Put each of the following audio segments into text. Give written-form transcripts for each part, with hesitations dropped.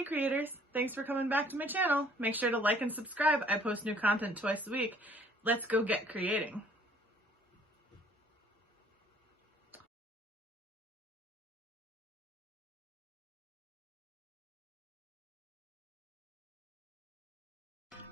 Hey creators, thanks for coming back to my channel. Make sure to like and subscribe. I post new content twice a week. Let's go get creating.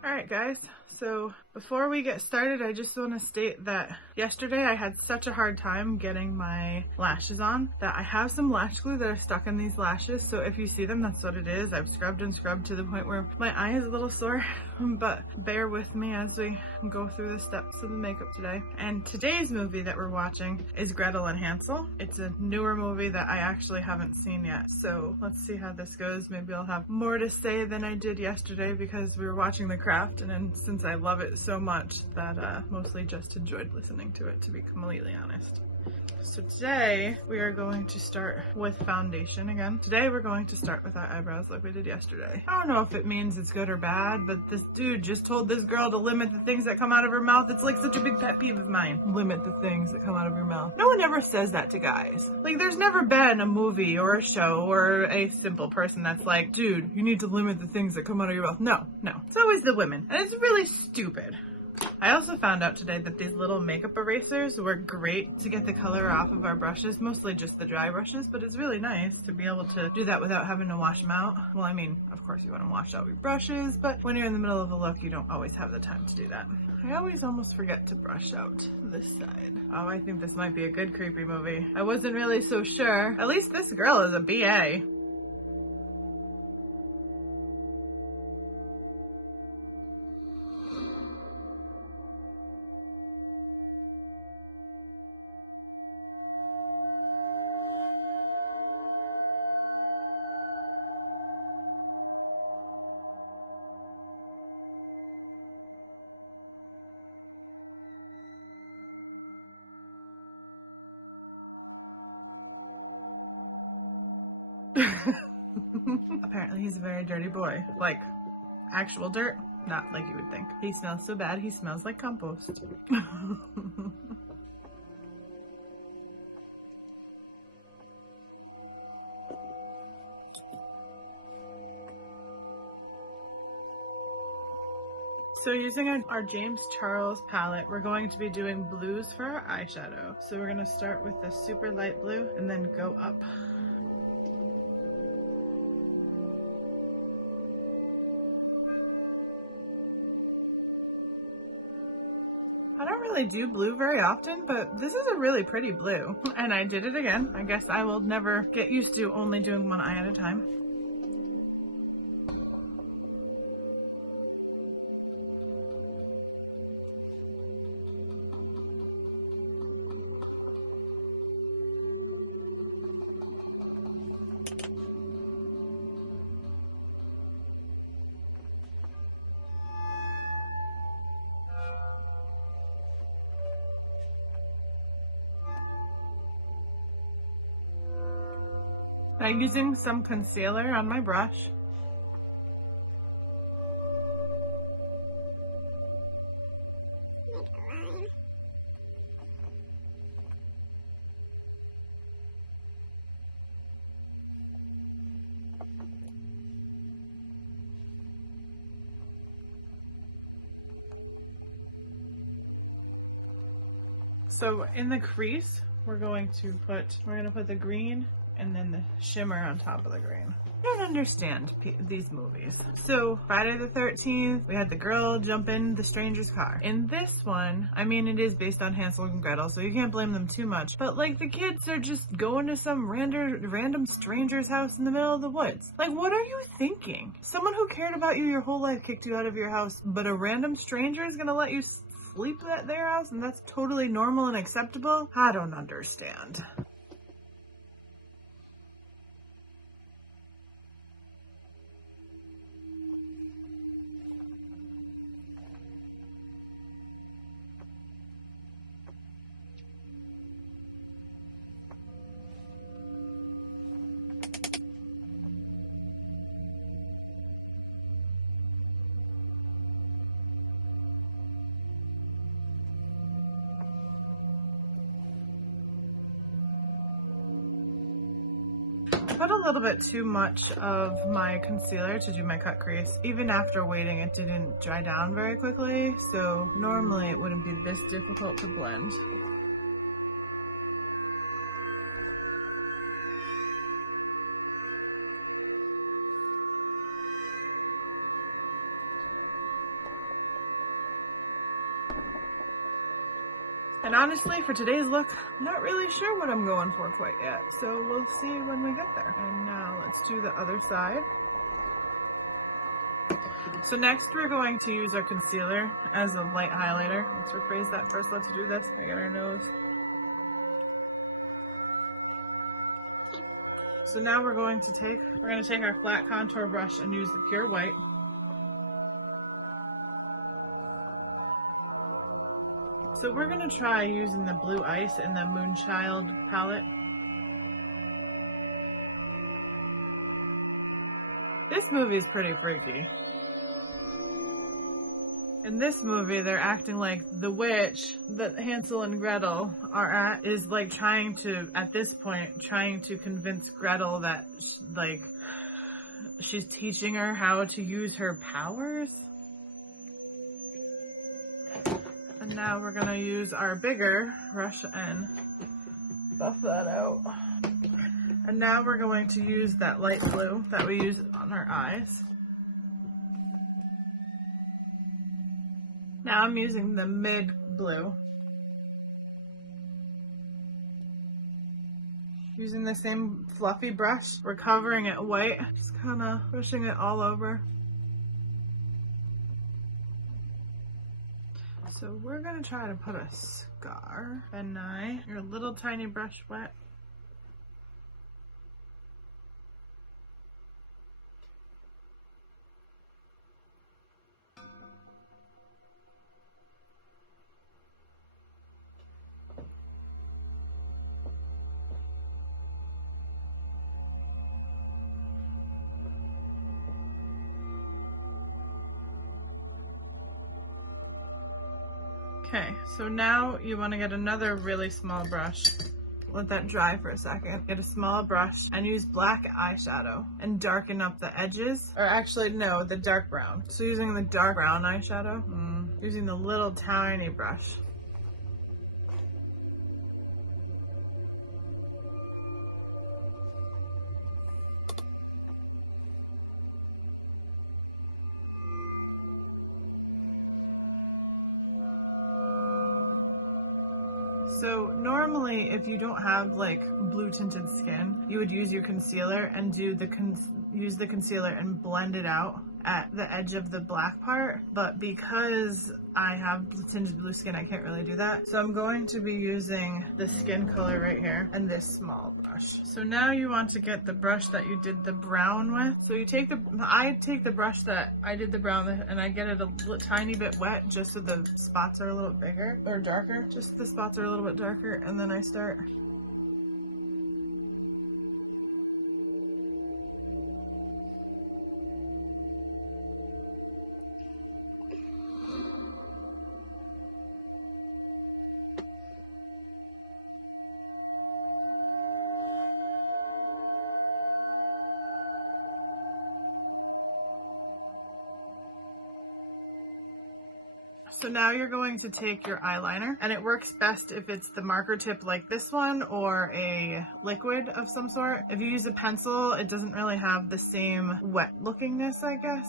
Alright guys, so before we get started, I just want to state that yesterday I had such a hard time getting my lashes on that I have some lash glue that are stuck in these lashes, so if you see them, that's what it is. I've scrubbed and scrubbed to the point where my eye is a little sore, but bear with me as we go through the steps of the makeup today. And today's movie that we're watching is Gretel and Hansel. It's a newer movie that I actually haven't seen yet, so let's see how this goes. Maybe I'll have more to say than I did yesterday because we were watching The Craft, and then since I love it so much that mostly just enjoyed listening to it, to be completely honest. So today we are going to start with foundation again. Today we're going to start with our eyebrows like we did yesterday. I don't know if it means it's good or bad, but this dude just told this girl to limit the things that come out of her mouth. It's like such a big pet peeve of mine. Limit the things that come out of your mouth. No one ever says that to guys. Like, there's never been a movie or a show or a simple person that's like, dude, you need to limit the things that come out of your mouth. No. It's always the women. And it's really stupid. I also found out today that these little makeup erasers were great to get the color off of our brushes, mostly just the dry brushes, but it's really nice to be able to do that without having to wash them out. Well, I mean, of course you want to wash out your brushes, but when you're in the middle of a look, you don't always have the time to do that. I always almost forget to brush out this side. Oh, I think this might be a good creepy movie. I wasn't really so sure. At least this girl is a BA. Apparently he's a very dirty boy. Like, actual dirt, not like you would think. He smells so bad, he smells like compost. So using our James Charles palette, we're going to be doing blues for our eyeshadow. So we're going to start with the super light blue and then go up. I don't really do blue very often, but this is a really pretty blue. And I did it again. I guess I will never get used to only doing one eye at a time. I'm using some concealer on my brush. So in the crease, we're gonna put the green and then the shimmer on top of the green. I don't understand these movies. So Friday the 13th, we had the girl jump in the stranger's car. In this one, I mean, it is based on Hansel and Gretel, so you can't blame them too much. But like, the kids are just going to some random stranger's house in the middle of the woods. Like, what are you thinking? Someone who cared about you your whole life kicked you out of your house, but a random stranger is gonna let you sleep at their house and that's totally normal and acceptable? I don't understand. put a little bit too much of my concealer to do my cut crease. Even after waiting, it didn't dry down very quickly, so normally it wouldn't be this difficult to blend. And honestly, for today's look, I'm not really sure what I'm going for quite yet, so we'll see when we get there. And now let's do the other side. So next we're going to use our concealer as a light highlighter. Let's rephrase that first. Let's do this. I got our nose. So now we're going to take our flat contour brush and use the pure white. So we're going to try using the Blue Ice in the Moonchild palette. This movie is pretty freaky. In this movie, they're acting like the witch that Hansel and Gretel are at is like trying to convince Gretel that she's teaching her how to use her powers. And now we're gonna use our bigger brush and buff that out. And now we're going to use that light blue that we use on our eyes. Now I'm using the mid blue. Using the same fluffy brush, we're covering it white, just kind of pushing it all over. So we're gonna try to put a scar. Fenty, your little tiny brush wet. Okay, so now you want to get another really small brush. Let that dry for a second. Get a small brush and use black eyeshadow and darken up the edges. Or actually, no, the dark brown. So using the dark brown eyeshadow, using the little tiny brush. So normally if you don't have like blue tinted skin, you would use your concealer and use the concealer and blend it out at the edge of the black part, but because I have tinted blue skin, I can't really do that. So I'm going to be using the skin color right here and this small brush. So now you want to get the brush that you did the brown with. So you take I take the brush that I did the brown with and I get it a tiny bit wet just so the spots are a little bigger or darker. Just the spots are a little bit darker, and then I start So now you're going to take your eyeliner, and it works best if it's the marker tip like this one or a liquid of some sort. If you use a pencil, it doesn't really have the same wet lookingness, I guess.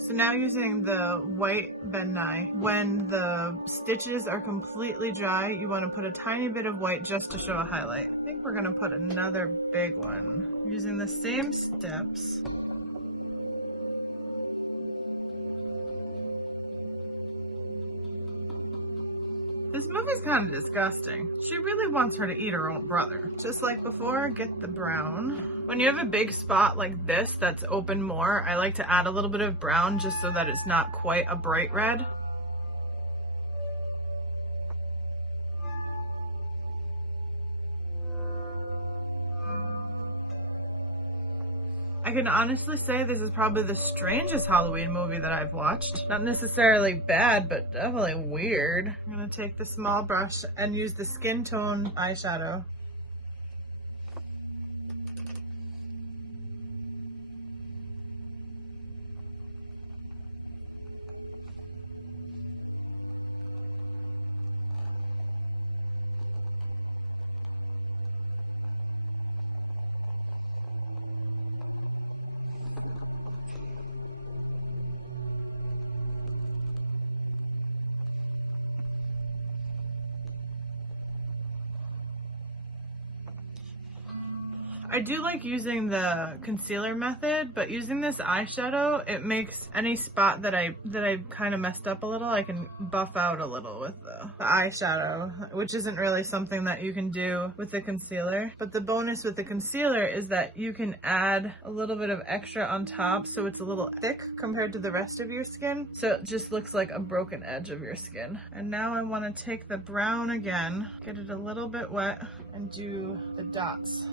So now using the white Fenty, when the stitches are completely dry, you want to put a tiny bit of white just to show a highlight. I think we're going to put another big one using the same steps. This movie movie's kind of disgusting. She really wants her to eat her own brother. Just like before, get the brown. When you have a big spot like this that's open more, I like to add a little bit of brown just so that it's not quite a bright red. I can honestly say this is probably the strangest Halloween movie that I've watched. Not necessarily bad, but definitely weird. I'm gonna take the small brush and use the skin tone eyeshadow. I do like using the concealer method, but using this eyeshadow, it makes any spot that I kind of messed up a little, I can buff out a little with the eyeshadow, which isn't really something that you can do with the concealer. But the bonus with the concealer is that you can add a little bit of extra on top so it's a little thick compared to the rest of your skin. So it just looks like a broken edge of your skin. And now I want to take the brown again, get it a little bit wet, and do the dots.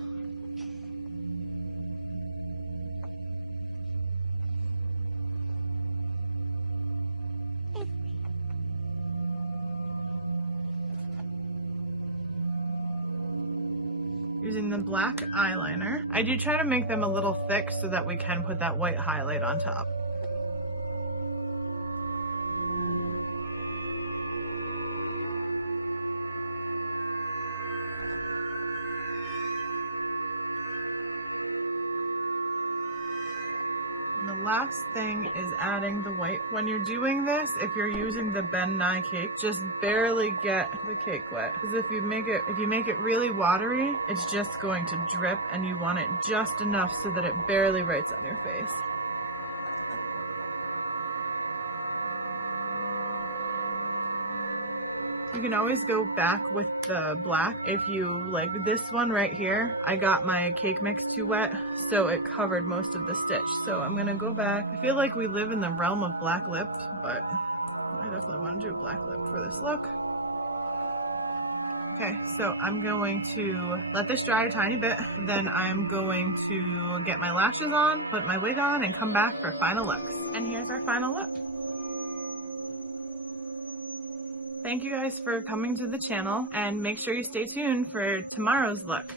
Using the black eyeliner. I do try to make them a little thick so that we can put that white highlight on top. And the last thing is adding the white. When you're doing this, if you're using the Ben Nye cake, just barely get the cake wet. Because if you make it really watery, it's just going to drip, and you want it just enough so that it barely writes on your face. You can always go back with the black if you like. This one right here, I got my cake mix too wet, so it covered most of the stitch. So I'm gonna go back. I feel like we live in the realm of black lip, but I definitely want to do a black lip for this look. Okay, so I'm going to let this dry a tiny bit, then I'm going to get my lashes on, put my wig on, and come back for final looks. And here's our final look. Thank you guys for coming to the channel, and make sure you stay tuned for tomorrow's look.